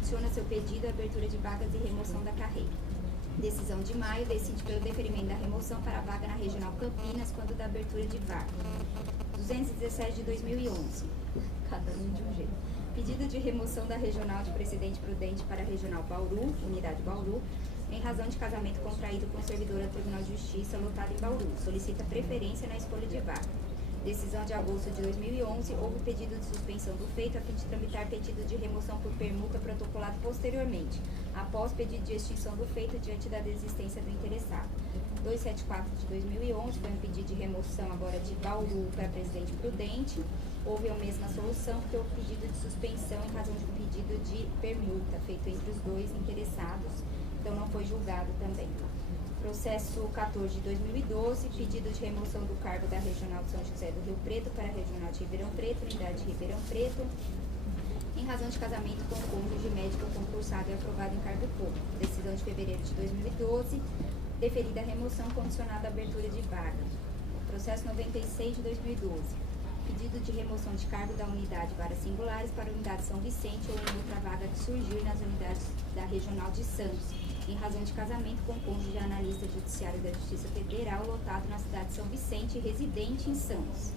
condiciona seu pedido à abertura de vagas e remoção da carreira. Decisão de maio, decide pelo deferimento da remoção para a vaga na Regional Campinas, quando da abertura de vaga. 217 de 2011, cada um de um jeito. Pedido de remoção da Regional de Presidente Prudente para a Regional Bauru, Unidade Bauru, em razão de casamento contraído com servidora do Tribunal de Justiça lotado em Bauru. Solicita preferência na escolha de vaga. Decisão de agosto de 2011, houve pedido de suspensão do feito a fim de tramitar pedido de remoção por permuta protocolado posteriormente, após pedido de extinção do feito diante da desistência do interessado. 274 de 2011, foi um pedido de remoção agora de Bauru para Presidente Prudente. Houve a mesma solução, porque houve pedido de suspensão em razão de um pedido de permuta feito entre os dois interessados, então não foi julgado também. Processo 14 de 2012, pedido de remoção do cargo da Regional de São José do Rio Preto para a Regional de Ribeirão Preto, Unidade de Ribeirão Preto, em razão de casamento com cônjuge médico concursado e aprovado em cargo público. Decisão de fevereiro de 2012, deferida a remoção condicionada à abertura de vaga. Processo 96 de 2012, pedido de remoção de cargo da unidade varas singulares para a unidade São Vicente ou em outra vaga que surgir nas unidades da Regional de Santos, em razão de casamento com cônjuge analista judiciário da Justiça Federal lotado na cidade de São Vicente e residente em Santos.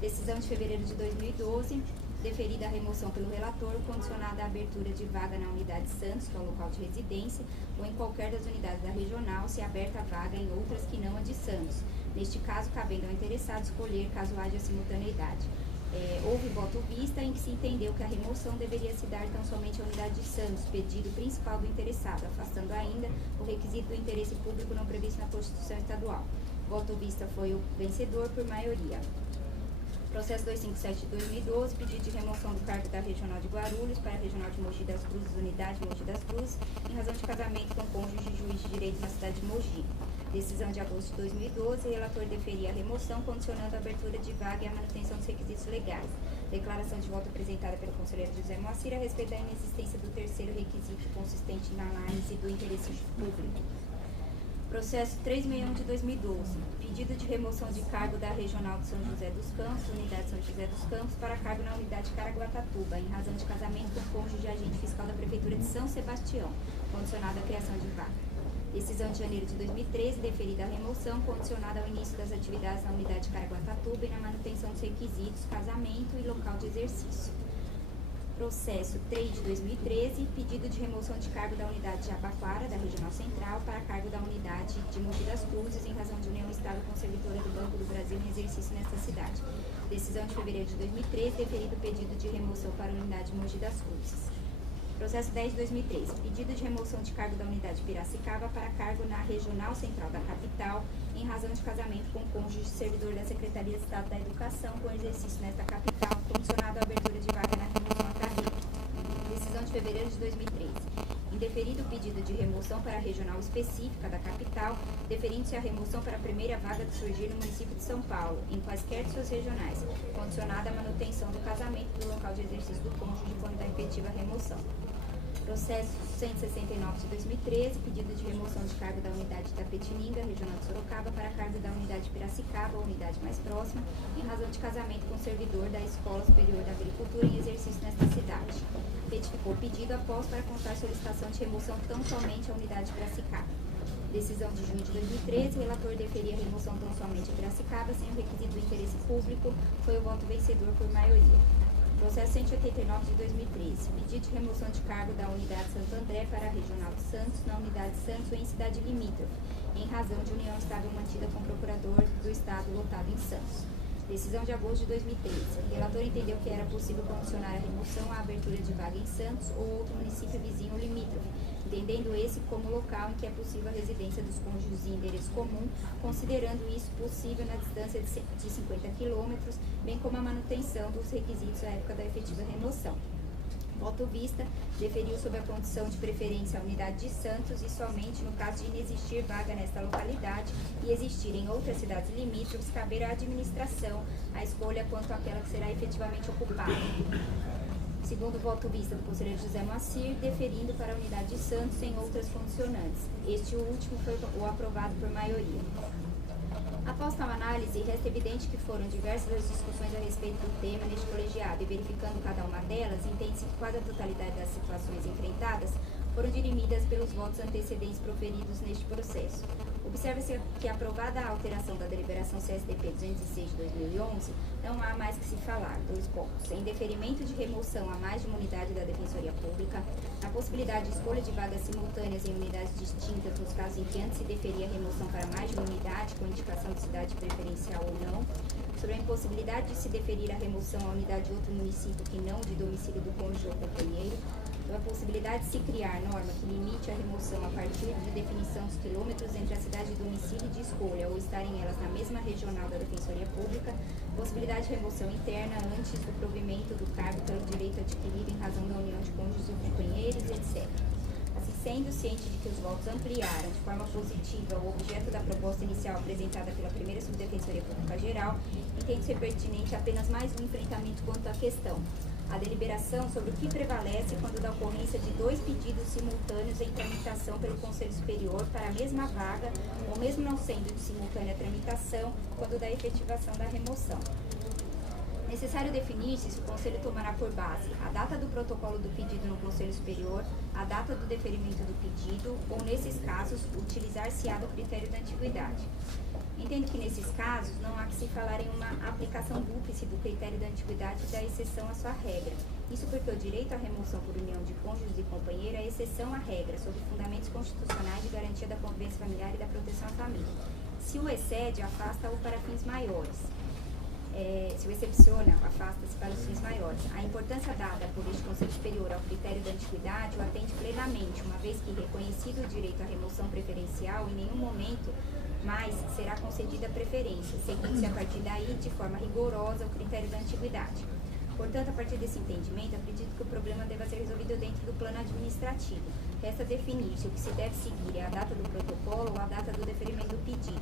Decisão de fevereiro de 2012, deferida a remoção pelo relator, condicionada à abertura de vaga na unidade Santos, que é o local de residência, ou em qualquer das unidades da regional, se aberta a vaga em outras que não a de Santos. Neste caso, cabendo ao interessado escolher caso haja simultaneidade. Houve voto vista em que se entendeu que a remoção deveria se dar tão somente à unidade de Santos, pedido principal do interessado, afastando ainda o requisito do interesse público não previsto na Constituição Estadual. Voto vista foi o vencedor por maioria. Processo 257 de 2012, pedido de remoção do cargo da Regional de Guarulhos para a Regional de Mogi das Cruzes, Unidade Mogi das Cruzes, em razão de casamento com cônjuge juiz de direito na cidade de Mogi. Decisão de agosto de 2012, o relator deferia a remoção, condicionando a abertura de vaga e a manutenção dos requisitos legais. Declaração de voto apresentada pelo conselheiro José Moacir a respeito da inexistência do terceiro requisito consistente na análise do interesse público. Processo 361 de 2012, pedido de remoção de cargo da Regional de São José dos Campos, Unidade São José dos Campos, para cargo na Unidade Caraguatatuba, em razão de casamento com cônjuge agente fiscal da Prefeitura de São Sebastião, condicionada à criação de vaga. Decisão de janeiro de 2013, deferida a remoção, condicionada ao início das atividades na Unidade Caraguatatuba e na manutenção dos requisitos, casamento e local de exercício. Processo 3 de 2013, pedido de remoção de cargo da unidade de Abaquara, da Regional Central, para cargo da unidade de Mogi das Cruzes, em razão de união Estado com servidora do Banco do Brasil em exercício nesta cidade. Decisão de fevereiro de 2013, deferido o pedido de remoção para a unidade Mogi das Cruzes. Processo 10 de 2013, pedido de remoção de cargo da unidade Piracicaba para cargo na Regional Central da capital, em razão de casamento com cônjuge servidor da Secretaria de Estado da Educação, com exercício nesta capital, condicionado à abertura de vaga na remoção à carreira. Decisão de fevereiro de 2013. Indeferido o pedido de remoção para a regional específica da capital, deferindo-se a remoção para a primeira vaga que surgir no município de São Paulo, em quaisquer de suas regionais, condicionada à manutenção do casamento do local de exercício do cônjuge quando da efetiva remoção. Processo 169 de 2013, pedido de remoção de cargo da unidade de Itapetininga, Regional de Sorocaba, para cargo da unidade de Piracicaba, a unidade mais próxima, em razão de casamento com servidor da Escola Superior da Agricultura em exercício nesta cidade. Retificou o pedido após para constar solicitação de remoção tão somente à unidade de Piracicaba. Decisão de junho de 2013, o relator deferia a remoção tão somente a Piracicaba, sem o requisito do interesse público, foi o voto vencedor por maioria. Processo 189 de 2013, pedido de remoção de cargo da unidade Santo André para a Regional de Santos, na unidade Santos ou em cidade limítrofe, em razão de união estável mantida com o procurador do Estado lotado em Santos. Decisão de agosto de 2013, o relator entendeu que era possível condicionar a remoção à abertura de vaga em Santos ou outro município vizinho ou limítrofe, entendendo esse como local em que é possível a residência dos cônjuges em endereço comum, considerando isso possível na distância de 50 km, bem como a manutenção dos requisitos à época da efetiva remoção. Voto vista, deferiu sob a condição de preferência a unidade de Santos e somente no caso de inexistir vaga nesta localidade e existir em outras cidades limítrofes, caber à administração a escolha quanto àquela que será efetivamente ocupada. Segundo o voto vista do conselheiro José Moacir, deferindo para a unidade de Santos sem outras condicionantes. Este último foi o aprovado por maioria. Após tal análise, resta evidente que foram diversas as discussões a respeito do tema neste colegiado e, verificando cada uma delas, entende-se que quase a totalidade das situações enfrentadas foram dirimidas pelos votos antecedentes proferidos neste processo. Observa-se que, aprovada a alteração da deliberação CSDP 206 de 2011, não há mais que se falar. 2 pontos. Em deferimento de remoção a mais de uma unidade da Defensoria Pública, a possibilidade de escolha de vagas simultâneas em unidades distintas nos casos em que antes se deferia a remoção para mais de uma unidade, com indicação de cidade preferencial ou não, sobre a impossibilidade de se deferir a remoção à unidade de outro município que não de domicílio do cônjuge ou companheiro, a possibilidade de se criar norma que limite a remoção a partir de definição dos quilômetros entre a cidade de domicílio e de escolha ou estarem elas na mesma regional da Defensoria Pública, possibilidade de remoção interna antes do provimento do cargo pelo direito adquirido em razão da união de cônjuges ou companheiros, etc. Assim sendo, ciente de que os votos ampliaram de forma positiva o objeto da proposta inicial apresentada pela primeira Subdefensoria Pública Geral, entende ser pertinente apenas mais um enfrentamento quanto à questão. A deliberação sobre o que prevalece quando da ocorrência de 2 pedidos simultâneos em tramitação pelo Conselho Superior para a mesma vaga, ou mesmo não sendo de simultânea tramitação, quando da efetivação da remoção. Necessário definir-se se o Conselho tomará por base a data do protocolo do pedido no Conselho Superior, a data do deferimento do pedido, ou, nesses casos, utilizar-se-á do critério da antiguidade. Entendo que, nesses casos, não há que se falar em uma aplicação dúplice do critério da antiguidade e da exceção à sua regra. Isso porque o direito à remoção por união de cônjuges e companheiro é exceção à regra, sob fundamentos constitucionais de garantia da convivência familiar e da proteção à família. Se o excede, afasta-o para fins maiores. Se o excepciona, afasta-se para os fins maiores. A importância dada por este Conselho Superior ao critério da antiguidade o atende plenamente, uma vez que, reconhecido o direito à remoção preferencial, em nenhum momento mais será concedida preferência, seguindo-se a partir daí, de forma rigorosa, o critério da antiguidade. Portanto, a partir desse entendimento, acredito que o problema deva ser resolvido dentro do plano administrativo. Resta definir se o que se deve seguir é a data do protocolo ou a data do deferimento do pedido.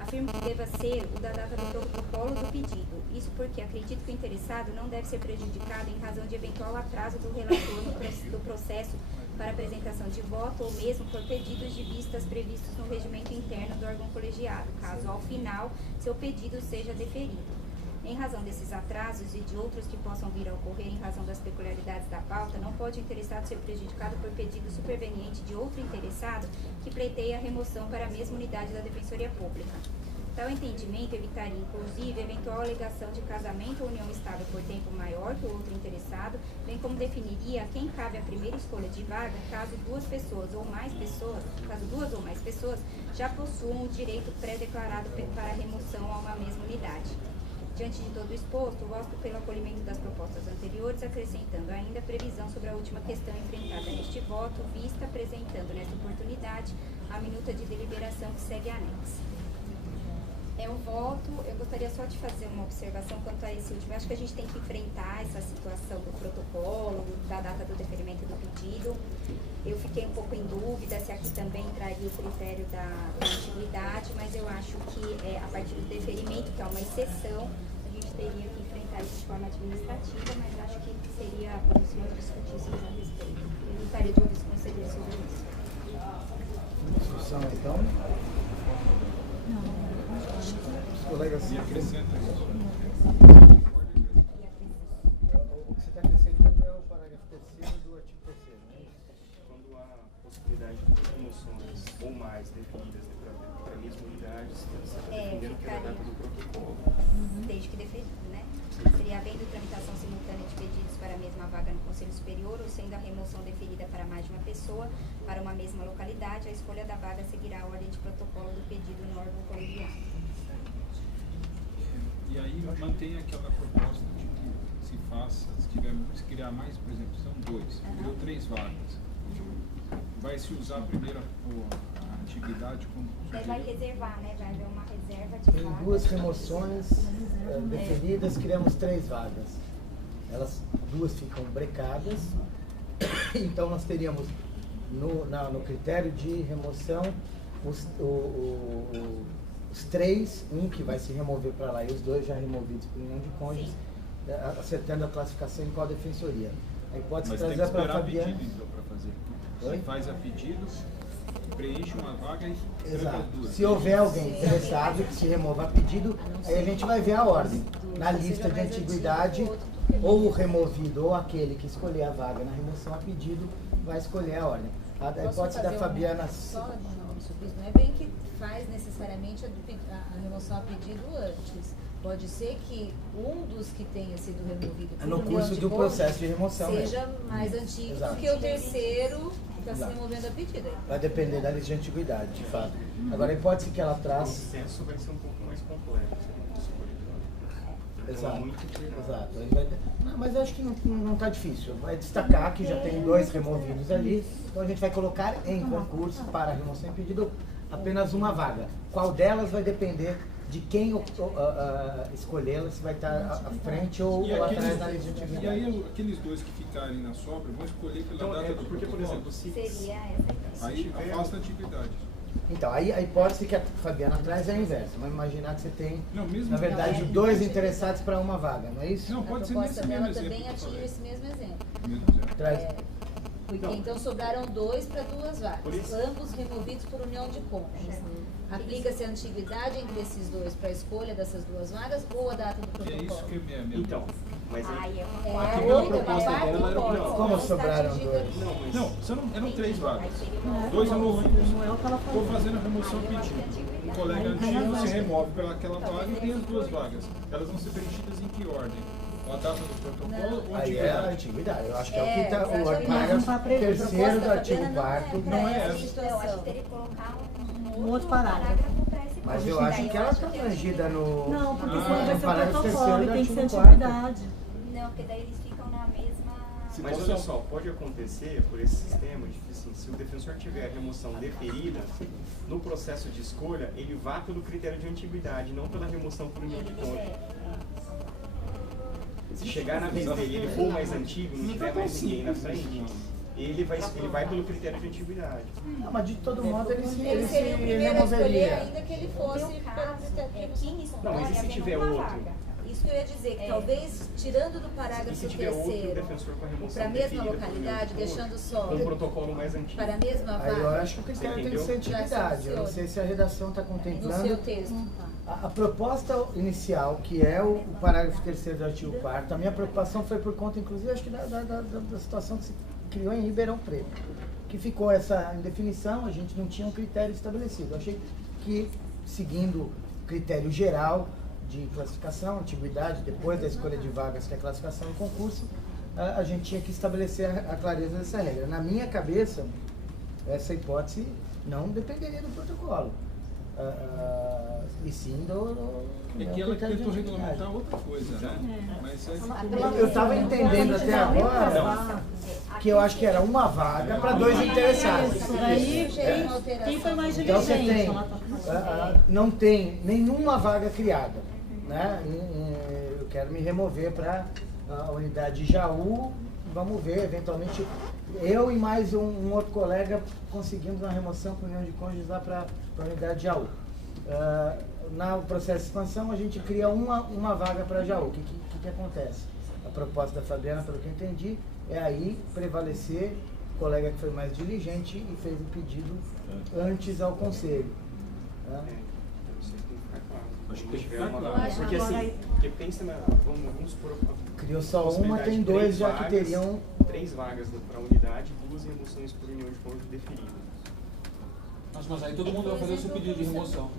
Afirmo que deva ser o da data do protocolo do pedido. Isso porque acredito que o interessado não deve ser prejudicado em razão de eventual atraso do relator do processo para apresentação de voto ou mesmo por pedidos de vistas previstos no regimento interno do órgão colegiado, caso ao final seu pedido seja deferido. Em razão desses atrasos e de outros que possam vir a ocorrer em razão das peculiaridades da pauta, não pode o interessado ser prejudicado por pedido superveniente de outro interessado que pleiteie a remoção para a mesma unidade da Defensoria Pública. Tal entendimento evitaria, inclusive, eventual alegação de casamento ou união estável por tempo maior que o outro interessado, bem como definiria a quem cabe a primeira escolha de vaga caso duas ou mais pessoas já possuam o direito pré-declarado para a remoção a uma mesma unidade. Diante de todo o exposto, voto pelo acolhimento das propostas anteriores, acrescentando ainda a previsão sobre a última questão enfrentada neste voto, vista apresentando nesta oportunidade a minuta de deliberação que segue anexo. O voto, eu gostaria só de fazer uma observação quanto a esse último. Eu acho que a gente tem que enfrentar essa situação do protocolo, da data do deferimento do pedido. Eu fiquei um pouco em dúvida se aqui também traria o critério da antiguidade, mas eu acho que a partir do deferimento, que é uma exceção, a gente teria que enfrentar isso de forma administrativa, mas acho que seria bom se nós discutíssemos a respeito. Eu gostaria de ouvir os conselheiros sobre isso. Discussão, então? Não. Os colegas se acrescentam isso. O que você está acrescentando é o parágrafo 3º do artigo 3º, né? Quando há possibilidade de promoções ou mais definidas para a mesma unidade, você está defendendo que é a data do protocolo. Desde que definido, né? Seria havendo tramitação simultânea de pedidos para a mesma vaga no Conselho Superior ou sendo a remoção deferida para mais de uma pessoa para uma mesma localidade, a escolha da vaga seguirá a ordem de protocolo do pedido no órgão colegiado. E aí mantém aquela proposta de que se faça, se criar mais, por exemplo, são 2, criou 3 vagas. Vai se usar primeiro a antiguidade como Vai reservar, né? Vai haver uma reserva de vagas. Tem 2 remoções definidas, criamos 3 vagas. Elas 2 ficam brecadas, então nós teríamos no critério de remoção os 3, um que vai se remover para lá e os 2 já removidos por união de cônjuges, acertando a classificação em qual defensoria. Aí pode se trazer para a Fabiana. Pedido, então, para fazer. Você faz a pedido preenche uma vaga e Exato. tranca duas. Se houver alguém interessado que se remova a pedido, aí a gente vai ver a ordem. Na lista de antiguidade, ou o removido ou aquele que escolher a vaga na remoção a pedido vai escolher a ordem. A hipótese da Fabiana... Só de novo sobre isso, não é bem que faz necessariamente a remoção a pedido antes. Pode ser que um dos que tenha sido removido por No união curso de do cônjuges processo de remoção. seja mais antigo Exato. do que o terceiro que está se Exato. removendo a pedido. Vai depender da lista de antiguidade, de fato. Agora a hipótese que ela O traz... processo vai ser um pouco mais complexo. Exato. Muito cuidado. Exato. Aí vai ter- Não, mas eu acho que não está difícil. Vai destacar que já tem 2 removidos ali, então a gente vai colocar em concurso para a remoção em pedido apenas uma vaga. Qual delas vai depender de quem escolhê-la, se vai estar à frente ou E atrás da lista de e antiguidade. aí aqueles dois que ficarem na sobra vão escolher pela Então, data do porque, por protocolo. exemplo, se Seria essa a ideia. Aí afasta a antiguidade. Então, aí a hipótese que a Fabiana traz é a inversa. Vamos imaginar que você tem, Não, mesmo na verdade, Não, é 2 antiguidade. interessados para uma vaga, não é isso? Não, A pode ser proposta nesse dela mesmo exemplo também que eu atinge falei. esse mesmo exemplo. Mesmo exemplo. Traz. Porque então sobraram 2 para 2 Por vagas, isso- ambos removidos por união de cônjuges. Aplica-se a antiguidade entre esses dois para a escolha dessas 2 vagas ou a data do Que é isso protocolo? que é minha Então, mas aí... Aí eu É, concordo. Aqui a pela outra, proposta a quarta dela era- hipótese, Como não está sobraram atingida 2? Não, mas... Não, eram 3 vagas. Aí seria 2 removidos. Não é o que ela falou. Estou fazendo a remoção pedido. Um colega antigo se remove pelaquela vaga e tem as 2 vagas. Elas vão ser preenchidas em que ordem? A data do protocolo ou a Aí é a antiguidade? antiguidade. Eu acho que é o que está. exatamente. O parágrafo Não tá previsto. terceiro do Proposta artigo da Fabiana 4º. Não é essa essa. Eu acho situação. que teria que colocar um Um outro parágrafo. para esse Mas ponto. eu acho Daí que eu ela acho está que abrangida no. Não, porque Ah, senão vai no ser o parágrafo protocolo terceiro e do tem que ser artigo 4º. antiguidade. Não, porque daí eles ficam na mesma... Mas olha só, pode acontecer por esse sistema, de, assim, se o defensor tiver a remoção deferida, no processo de escolha, ele vá pelo critério de antiguidade, não pela remoção por união de Ele cônjuge. libera. Se chegar na vez dele e ele for mais antigo, não tiver mais ninguém na frente, ele vai pelo critério de antiguidade. Não, mas de todo modo ele se Ele seria o primeiro a escolher, removeria. ainda que ele No fosse meu pelo caso, critério de quem remoção. escolhe Não, mas e se havendo tiver uma outro? vaga. Isso que eu ia dizer, que É. talvez, tirando do E parágrafo se tiver outro terceiro, defensor com a remoção para a mesma deferida por união de localidade, cônjuge, deixando só com um protocolo mais antigo. para a mesma Aí eu vaga, acho que o critério tem que Entendeu? ser antiguidade. Eu não sei se a redação está no contemplando. seu texto. A proposta inicial, que é o parágrafo terceiro do artigo 4º, a minha preocupação foi por conta, inclusive, acho que da situação que se criou em Ribeirão Preto, que ficou essa indefinição, a gente não tinha um critério estabelecido. Eu achei que, seguindo o critério geral de classificação, antiguidade, depois da escolha de vagas, que é a classificação em concurso, a gente tinha que estabelecer a clareza dessa regra. Na minha cabeça, essa hipótese não dependeria do protocolo. E sim É que ela critério de tentou antiguidade. regulamentar outra coisa, né? Mas aí Eu estava entendendo até agora que eu acho que era uma vaga para 2 interessados. Isso daí, Tem alteração. quem foi mais Então você diligente? tem, ela tá falando. não tem nenhuma vaga criada, né? Eu quero me remover para a unidade de Jaú, vamos ver, eventualmente eu e mais um outro colega conseguimos uma remoção por união de cônjuges lá para a unidade de Jaú. No processo de expansão a gente cria uma vaga para Jaú. O que acontece? A proposta da Fabiana, pelo que eu entendi, é aí prevalecer o colega que foi mais diligente e fez o pedido antes ao conselho. Né? Então isso aí tem que ficar claro. Acho que Se tem que tiver ficar uma claro. vaga. Porque Agora assim, aí- porque pensa na. Vamos supor. Criou só uma, possibilidade tem de 2 três já que vagas, teriam. 3 vagas para unidade e 2 remoções por união de cônjuge deferida. Mas aí todo mundo vai fazer o seu pedido de remoção.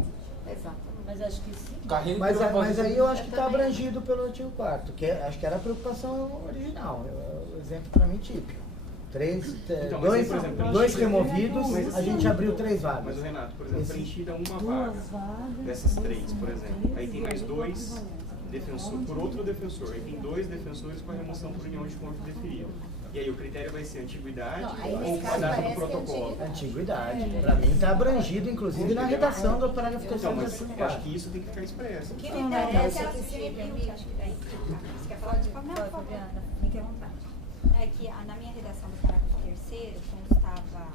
Exato. Mas acho que sim. Carreira Mas, vai fazer mas seu- aí eu acho que está abrangido pelo artigo 4º, que acho que era a preocupação original. O exemplo para mim típico. Então, mas Dois aí, por exemplo, dois preenchida- removidos, mas a gente assim, abriu 3 Mas vagas. o Renato, por exemplo, Esse- preenchida uma 2 vaga vagas. dessas dois 3, por exemplo. removidos Aí tem e mais aí 2 defensores por outro defensor. Aí tem 2 defensores com a remoção por união de cônjuge deferida. E aí o critério vai ser antiguidade Não, aí ou nesse a caso data do parece que é protocolo. Antiguidade. Para mim está abrangido, inclusive, na redação do parágrafo Então, 3º do mas artigo eu acho 4º. que isso tem que ficar expresso. O que Não, me não, interessa ela é que se sempre, referiu, acho que daí você quer falar Pode, de forma? pode, Não, por favor. Fabiana, fique à vontade. É que na minha redação do parágrafo 3º constava,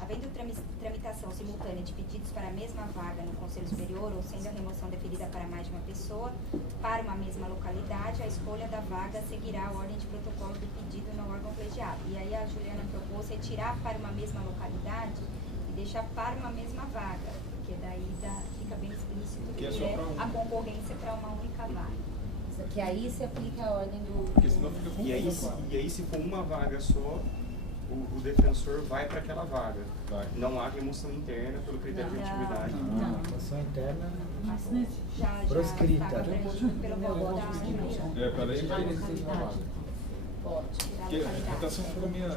havendo tramitação simultânea de pedidos para a mesma vaga no Conselho Superior ou sendo a remoção deferida para mais de uma pessoa, para uma mesma localidade, a escolha da vaga seguirá a ordem de protocolo do pedido no órgão colegiado. E aí a Juliana propôs retirar para uma mesma localidade e deixa para uma mesma vaga, porque daí fica bem explícito Que é que só é pra um. a concorrência para uma única vaga. Que aí se aplica a ordem do... Porque senão fica confuso. E aí, se for uma vaga só, o defensor vai para aquela vaga. Vai. Não há remoção interna pelo critério de antiguidade. Não, remoção interna Já proscrita. está abrangido pelo voto da É, para daí vai Pode. porque a votação fica meio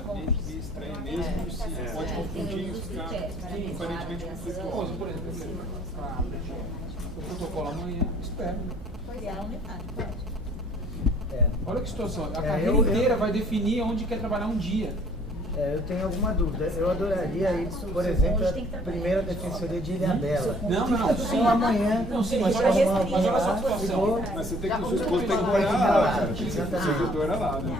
estranha mesmo, se pode confundir e ficar aparentemente conflituoso, por exemplo. O protocolo amanhã, espera. Criar a unidade, pode. É. Olha que situação. A É, carreira eu- inteira vai definir onde quer trabalhar um dia. Eu tenho alguma dúvida. Eu adoraria ir, por exemplo, a primeira defensoria de Ilhabela. Não. Só amanhã. Não, sim, mas só olha uma só a lá, situação. ficou. Mas você tem que, o seu esposo tem que Tem que morar morar lá, lá, cara. Seu exatamente. esposo era lá, né?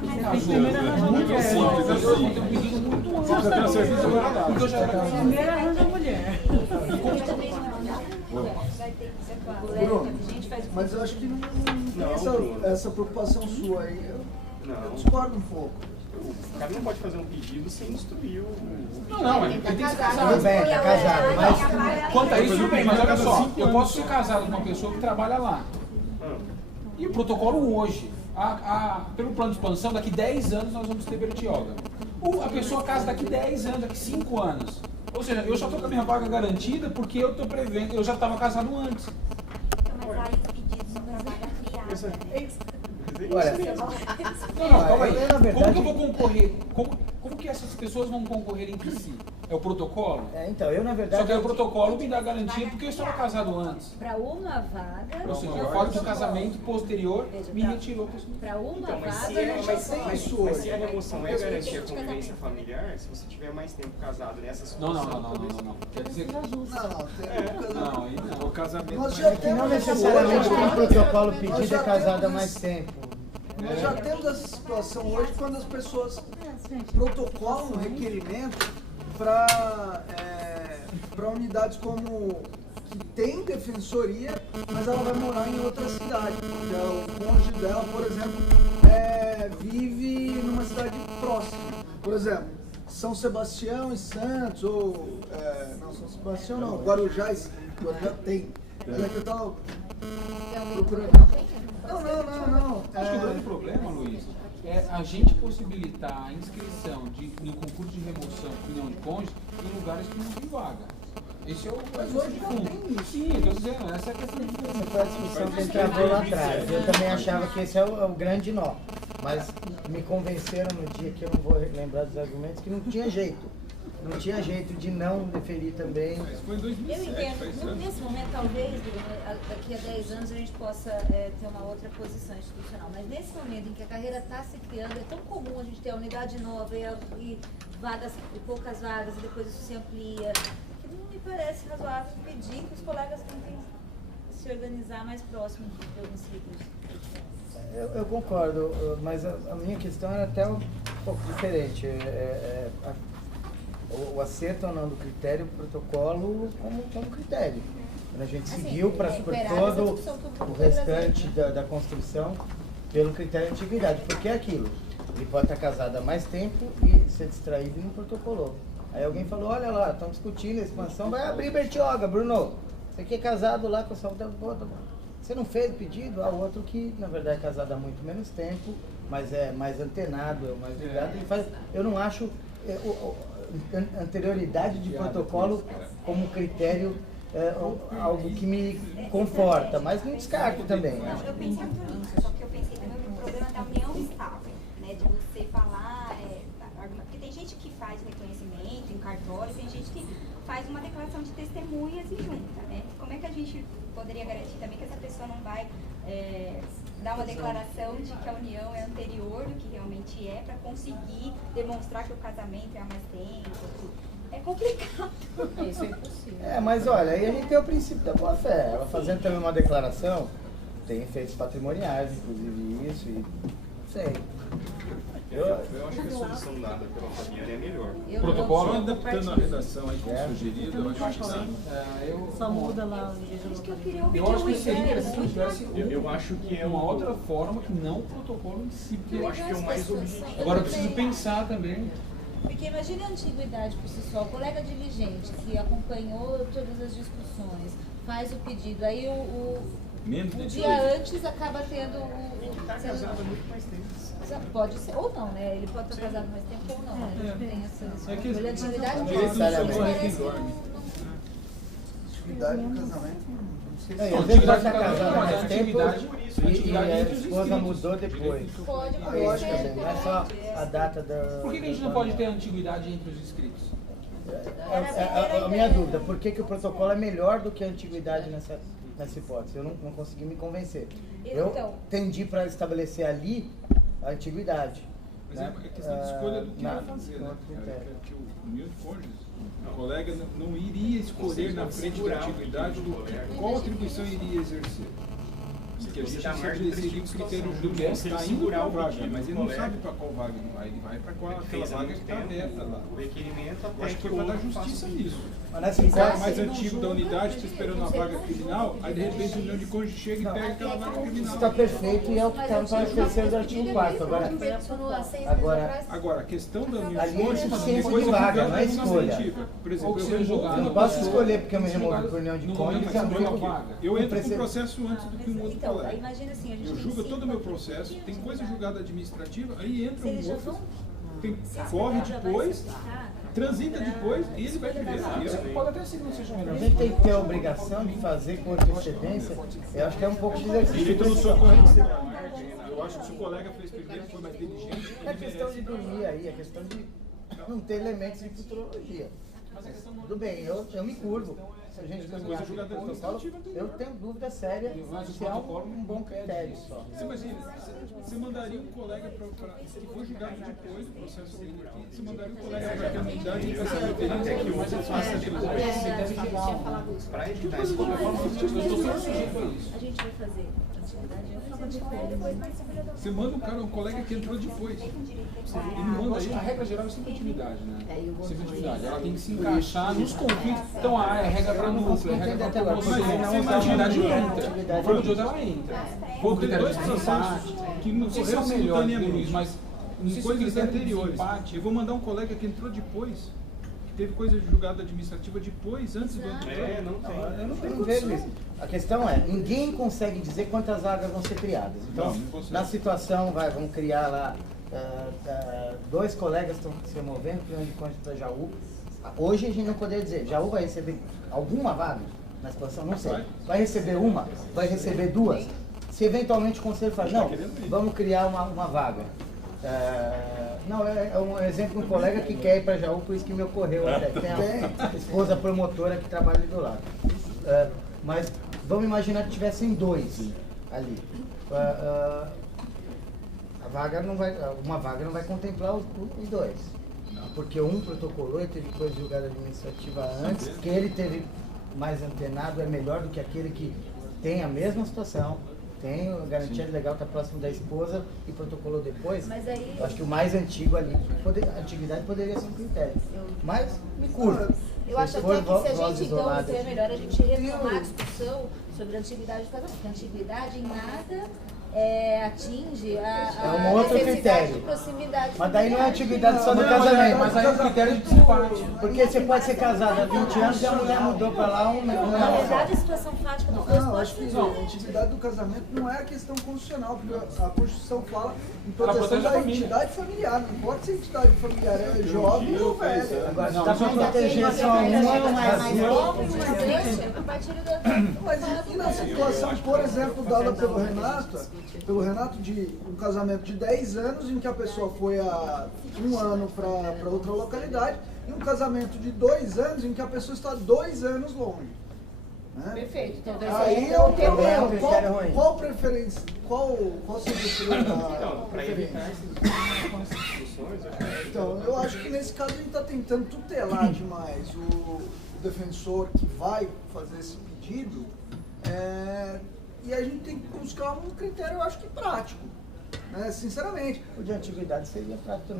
Muito simples assim. Tem um pedido muito Você precisa ter um serviço agora lá. porque eu já era casado. Primeiro arranja a mulher. vai ter que ser quase. Bruno, A gente faz mas eu acho que não tem Não, Bruno. essa preocupação sua aí. Eu Não. discordo um pouco. O cara não pode fazer um pedido sem instruir o Não, ele tem que ser casado. Tudo bem, tá casado, mas. Quanto a isso, tudo bem, mas olha só, eu posso ser casado com uma pessoa que trabalha lá. Ah, E o protocolo hoje, pelo plano de expansão, daqui 10 anos nós vamos ter Bertioga. A pessoa casa daqui 10 anos, daqui 5 anos. Ou seja, eu já estou com a minha vaga garantida porque eu estou prevendo, eu já estava casado antes. Mas aí os pedidos são para vaga Isso criada, é- né? Olha, Não, calma aí. eu, na verdade- Como que eu vou concorrer? Como que essas pessoas vão concorrer entre si? É o protocolo? Então, eu na verdade. Só que aí o protocolo me dá garantia porque eu estava casado antes. Para uma vaga, Ou seja, o fato do casamento posterior me retirou a possibilidade. para uma Então, mas vaga, se, a é, gente mas, já tem mas, isso mas hoje. se a remoção é garantia a convivência familiar, se você tiver mais tempo casado nessa situação... Não. Quer dizer que... Não, tem um casamento. Não, aí não. O casamento Nós vai- já É que não temos necessariamente hoje, tem protocolo nós pedido já é casada há temos- mais tempo. Nós já temos essa situação hoje quando as pessoas protocolam um requerimento para unidades como que tem defensoria, mas ela vai morar em outra cidade. Porque o cônjuge dela, por exemplo, vive numa cidade próxima. Por exemplo, São Sebastião e Santos, ou não, São Sebastião não, Guarujá tem. Mas é que eu tava procurando. Não. Acho que o grande problema, Luiz, é a gente possibilitar a inscrição no concurso de remoção de união de cônjuge em lugares que não tem vaga. Esse é o Mas hoje já fundo. tem isso. Sim, eu estou dizendo, essa é a questão de fundo. Essa foi a discussão que a gente travou lá atrás. Eu também achava que esse é o grande nó. Mas me convenceram no dia que eu não vou lembrar dos argumentos que não tinha jeito. Não tinha jeito de não deferir também. Mas foi em Eu 2007, faz entendo. anos. Nesse momento, talvez, Bruno, daqui a 10 anos a gente possa ter uma outra posição institucional. Mas nesse momento em que a carreira está se criando, é tão comum a gente ter a unidade nova e vagas, e poucas vagas, e depois isso se amplia, que não me parece razoável pedir que os colegas tentem se organizar mais próximo de alguns ciclos. Eu concordo, mas a minha questão era até um pouco diferente. O acerto ou não do critério, o protocolo como critério. A gente Assim, seguiu para recuperar todo essa discussão que o eu restante da construção pelo critério de antiguidade. Porque é aquilo, ele pode estar casado há mais tempo e ser distraído e não protocolou. Aí alguém falou, olha lá, estão discutindo a expansão, vai abrir Bertioga, Bruno. Você que é casado lá com a sua... Você não fez o pedido? Há outro que, na verdade, é casado há muito menos tempo, mas é mais antenado, é mais ligado. Ele faz, eu não acho anterioridade de protocolo como critério algo que me conforta, mas não descarto também. Não, eu pensei muito nisso, só que eu pensei também no problema da união estável, né? De você falar, porque tem gente que faz reconhecimento em cartório, tem gente que faz uma declaração de testemunhas e junta, né? Como é que a gente poderia garantir também que essa pessoa não vai dar uma declaração de que a união é anterior do que realmente é, para conseguir demonstrar que o casamento é há mais tempo? É complicado. Isso é impossível. Mas olha, aí a gente tem o princípio da boa-fé. Ela fazendo também uma declaração, tem efeitos patrimoniais, inclusive isso, e não sei. Eu acho que a solução dada pela Fabiana é melhor. Protocolo, só adaptando a redação aí como sugerido, eu acho que sim. Só muda lá o Acho que eu queria ouvir Eu acho que o seria interessante se tivesse Eu acho que é uma outra forma que não o protocolo em si. Eu acho que é o mais objetivo. Agora eu preciso pensar também. Porque imagine a antiguidade por si só, o colega dirigente que acompanhou todas as discussões, faz o pedido, aí o dia antes acaba tendo Está casado há muito mais tempo. Pode ser, ou não, né? Ele pode estar casado mais tempo ou não, né? Não tem essa É que escolha. A antiguidade o não direito do seu parece corre que quem não- dorme. Atividade do casamento. Às vezes pode estar casado há Mas a mais tempo antiguidade- e antiguidade a entre os esposa inscritos. mudou depois. Pode Eu acho acontecer. também, não é só a data da... Por que a gente não pode ter antiguidade entre os inscritos? A minha dúvida, por que o protocolo é melhor do que a antiguidade nessa hipótese? Eu não consegui me convencer. Eu Então. tendi para estabelecer ali a antiguidade. Mas né? é questão de escolha do que Na- vai fazer, né? no critério. Que o união de cônjuges, o colega não iria escolher na frente da atividade qual atribuição iria exercer. Porque a Você gente dá margem de estabeleceria um critério prescrição. jurídico que Você está indo segurar para a o vaga, pedido mas do ele não colega. sabe para qual vaga ele vai para aquela Fez há vaga muito que está tempo aberta lá. o requerimento Eu até acho que que foi o para dar outro justiça faça. nisso. Mas nessa O cara hipótese, mais antigo da unidade está esperando a vaga criminal, aí de repente o união de cônjuge chega e pega aquela vaga isso criminal. está perfeito e é o que está no parágrafo 3º do artigo 4º. Agora, A questão da união de Ali é cônjuge suficiência depois de é vaga, julgada não é numa escolha. seletiva. Por exemplo, Ou que eu seja removo julgado. eu não posso escolher porque eu me removo por união de no cônjuges. momento, é um mas grupo olha aqui, eu entro com o processo antes do que um outro então, colega. imagina assim, a gente Eu tem julgo cinco todo o meu atributos. processo, tem coisa julgada administrativa, aí entra Eles um já outro, vão- tem, Se a corre cidade já vai depois, se aplicar transita pra depois e ele vai escolha viver. das E eu- Pode até ser que não seja melhor. A gente tem que ter a obrigação de fazer com antecedência. Eu acho que é um pouco de exercício. Direito no seu corre de Eu acho que se o colega fez primeiro, foi mais inteligente, É ele questão de merece. dormir aí, é questão de não ter elementos de futurologia. Tudo bem, eu me curvo. Se a gente coisa caminhar julgada com o protocolo, administrativa, eu tenho dúvida séria se é um bom critério só. Você imagina, você mandaria um colega que foi julgado depois do processo dele aqui, você mandaria um colega para aquela unidade e fazer Até que o outro faça depois. Para Para evitar esse problema. A gente vai fazer atividade antes e depois. Você manda um colega que entrou depois. Ele não Eu manda acho que a ele. regra geral é sempre atividade, né? Sempre atividade. Ela tem que se encaixar nos conflitos. Então, é regra para núcleo, é regra para promoção. Mas A atividade atividade entra. A forma de outra ela entra. Ou o critério de Dois desempate. que não Não sei se é o correram melhor, Luiz, simultaneamente, mas não sei em se o coisas critério de anteriores. desempate. Eu vou mandar um colega que entrou depois, que teve coisa julgada administrativa depois, antes do outro. Não tem. Eu não tenho vejo isso. A questão é, ninguém consegue dizer quantas vagas vão ser criadas. Então, Não consegue. na situação, vamos criar lá, 2 colegas estão se removendo, criando de cônjuge para Jaú. Hoje a gente não poderia dizer, Jaú vai receber alguma vaga na situação? Não sei. Vai receber uma? Vai receber 2? Se eventualmente o conselho fala, não, vamos criar uma vaga. Não, é um exemplo de um colega que quer ir para Jaú, por isso que me ocorreu até. Tem a esposa promotora que trabalha ali do lado. Mas vamos imaginar que tivessem 2 ali. Uma vaga não vai contemplar os 2. Porque um protocolou e teve coisa julgada administrativa antes, que ele teve mais antenado, é melhor do que aquele que tem a mesma situação, tem a garantia legal, está próximo da esposa e protocolou depois. Mas aí- Eu acho que o mais antigo ali, a antiguidade poderia ser um critério. Mas me curva. Eu acho até que se a gente, então, seria melhor a gente retomar a discussão sobre a antiguidade do casamento. Porque a antiguidade em nada atinge a um outro necessidade critério. de proximidade Mas daí não é familiar. antiguidade só no Não, casamento. mas aí é o critério de desempate. Porque você pode ser casado há 20 anos e a mulher mudou para lá um Na ano verdade, a só. situação fática dos dois Não, pode acho que ser. a atividade do casamento não é a questão constitucional, porque a Constituição fala em Ela proteção protege a da família. entidade familiar, não importa se a entidade familiar é jovem ou velha. Agora, se Não, está para mas proteger só uma razão. A partir do... Mas e na situação, por exemplo, dada pelo Renato, de um casamento de 10 anos, em que a pessoa foi há 1 ano para outra localidade, e um casamento de 2 anos, em que a pessoa está 2 anos longe. Né? Perfeito. Então, Aí é o Também é um problema. critério ruim. Qual preferência? Qual seria Então, a para evitar essas discussões, Então, eu acho que nesse caso a gente está tentando tutelar demais o defensor que vai fazer esse pedido, e a gente tem que buscar um critério, eu acho que prático, né? Sinceramente. O de antiguidade seria prático.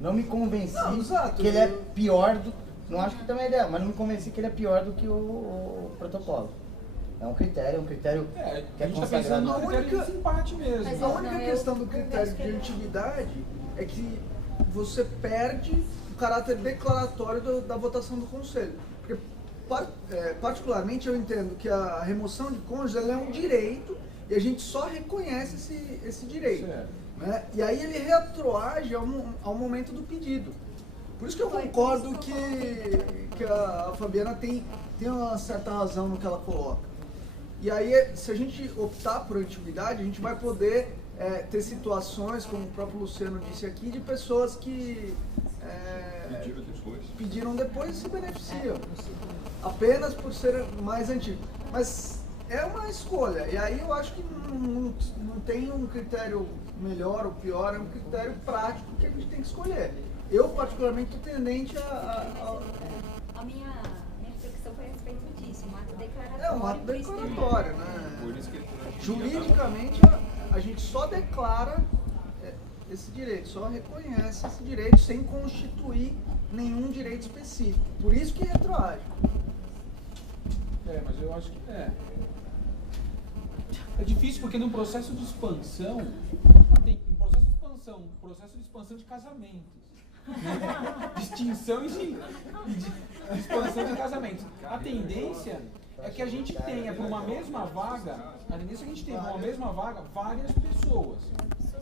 Não me convenci Não, exato. que ele é pior do. Não acho que também é ideal, mas não me convenci que ele é pior do que o protocolo. É um critério que A é gente está pensando consagrado. no critério de desempate mesmo. Mas A eu- única não, questão eu do critério converso de com ele. antiguidade é que você perde caráter declaratório da votação do conselho. Porque, particularmente, eu entendo que a remoção de cônjuge ela é um direito e a gente só reconhece esse direito. Né? E aí ele retroage ao momento do pedido. Por isso que eu concordo que a Fabiana tem uma certa razão no que ela coloca. E aí, se a gente optar por antiguidade, a gente vai poder ter situações, como o próprio Luciano disse aqui, de pessoas que pediram depois e se beneficiam. Apenas por ser mais antigo. Mas é uma escolha. E aí eu acho que não tem um critério melhor ou pior, é um critério prático que a gente tem que escolher. Eu, particularmente, estou tendente A minha reflexão foi a respeito disso, um ato declaratório. É um ato declaratório, né? Por isso que Juridicamente, a gente só declara esse direito, só reconhece esse direito sem constituir nenhum direito específico. Por isso que retroage. Mas eu acho que é difícil porque no processo de expansão tem um processo de expansão de casamentos. De extinção e de expansão de casamentos. A tendência é que a gente tenha para uma mesma vaga, várias pessoas.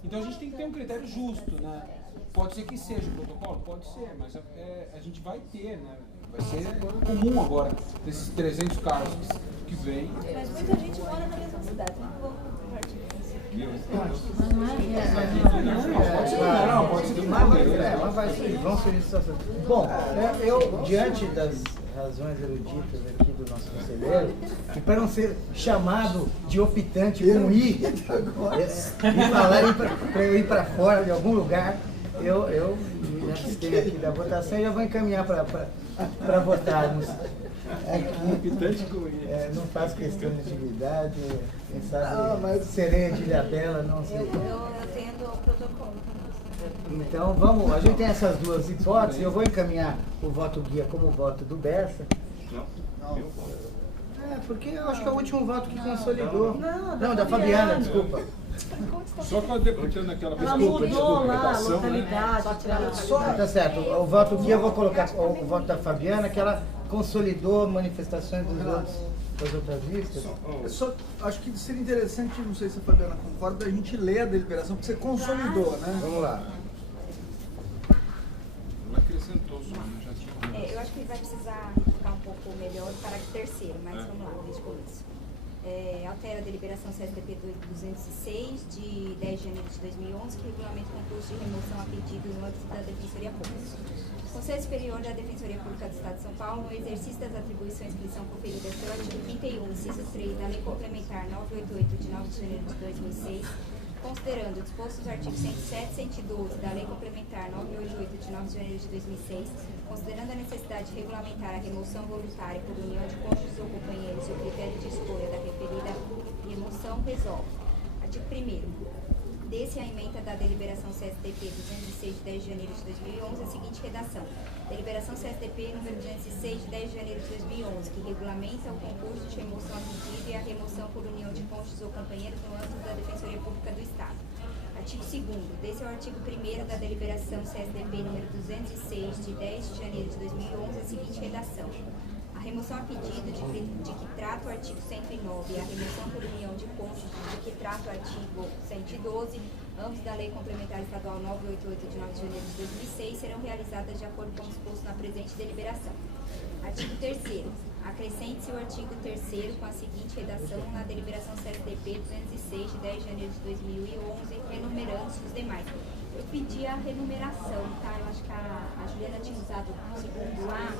Então a gente tem que ter um critério justo, né? Pode ser que seja o protocolo? Pode ser, mas a gente vai ter, né? Vai ser comum agora, desses 300 casos que vem. Mas muita gente mora na mesma cidade, não vamos partir disso. Pode ser. Mas vai ser, vão ser situações. Bom, eu, diante das razões eruditas aqui do nosso conselheiro, e para não ser chamado de optante com I, e falarem para eu ir para fora de algum lugar, eu me abstenho aqui da votação e já vou encaminhar para votarmos. Não faço questão de atividade, quem sabe sereia de Ilhabela, não sei. Eu atendo ao protocolo. Então a gente tem essas duas hipóteses, eu vou encaminhar o voto guia como o voto do Bessa. Porque eu acho que é o último voto que consolidou. Não, da Fabiana, desculpa. Só que ela deputando aquela Ela mudou lá a localidade. Tá certo, o voto guia eu vou colocar o voto da Fabiana, que ela consolidou manifestações das outras listas. Eu só acho que seria interessante, não sei se a Fabiana concorda, a gente ler a deliberação, porque você consolidou, né? Vamos lá. Ela acrescentou só, né? Já tinha. Eu acho que vai precisar ficar um pouco melhor para o terceiro, mas vamos lá, desde o começo. Altera a deliberação CSDP 206 de 10 de janeiro de 2011, que regulamenta o concurso de remoção a pedido no âmbito da Defensoria Pública. O Conselho Superior da Defensoria Pública do Estado de São Paulo, no exercício das atribuições que lhe são conferidas pelo artigo 31, inciso 3 da Lei Complementar 988 de 9 de janeiro de 2006, considerando dispostos os artigos 107 e 112 da Lei Complementar 988 de 9 de janeiro de 2006, considerando a necessidade de regulamentar a remoção voluntária por união de cônjuges ou companheiros e o critério de escolha da referida remoção, resolve. Artigo 1º. Desse a ementa da deliberação CSDP 206 de 10 de janeiro de 2011 a seguinte redação. Deliberação CSDP número 206 de 10 de janeiro de 2011, que regulamenta o concurso de remoção a pedido e a remoção por união de cônjuges ou companheiros no âmbito da Defensoria Pública do Estado. Artigo 2º. Desse é o artigo 1º da deliberação CSDP número 206 de 10 de janeiro de 2011 a seguinte redação. A remoção a pedido de que trata o artigo 109 e a remoção por união de cônjuges de que trata o artigo 112, ambos da Lei Complementar Estadual 988 de 9 de janeiro de 2006, serão realizadas de acordo com o disposto na presente deliberação. Artigo 3º. Acrescente-se o artigo 3º com a seguinte redação na deliberação CSDP 206 de 10 de janeiro de 2011, renumerando-se os demais. Eu pedi a renumeração, tá? Eu acho que a Juliana tinha usado o segundo lá,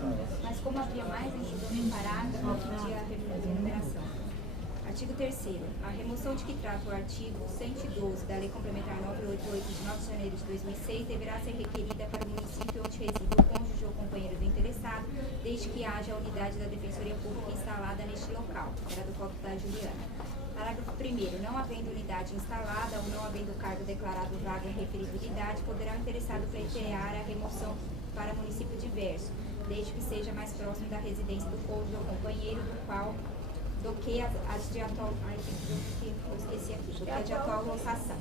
mas como havia mais em um parágrafo, eu pedi a renumeração. Artigo 3º. A remoção de que trata o artigo 112 da Lei Complementar 988 de 9 de janeiro de 2006 deverá ser requerida para o município onde reside o cônjuge ou companheiro do interessado, desde que haja a unidade da Defensoria Pública instalada neste local. Era do voto da Juliana. Parágrafo 1º. Não havendo unidade instalada ou não havendo cargo declarado vaga em referida unidade, poderá o interessado pleitear a remoção para município diverso, desde que seja mais próximo da residência do cônjuge ou companheiro do que as de atual... eu esqueci aqui. Do que a de atual locação.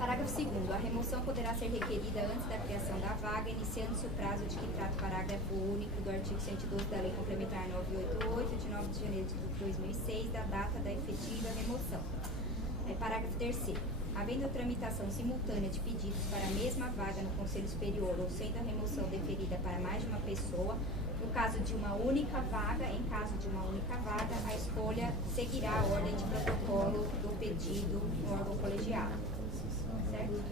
Parágrafo 2º. A remoção poderá ser requerida antes da criação da vaga, iniciando-se o prazo de que trata o parágrafo único do artigo 112 da Lei Complementar 988, de 9 de janeiro de 2006, da data da efetiva remoção. Parágrafo 3º. Havendo tramitação simultânea de pedidos para a mesma vaga no Conselho Superior, ou sendo a remoção deferida para mais de uma pessoa, no caso de uma única vaga, em caso de uma única vaga, a escolha seguirá a ordem de protocolo do pedido no órgão colegiado. Certo?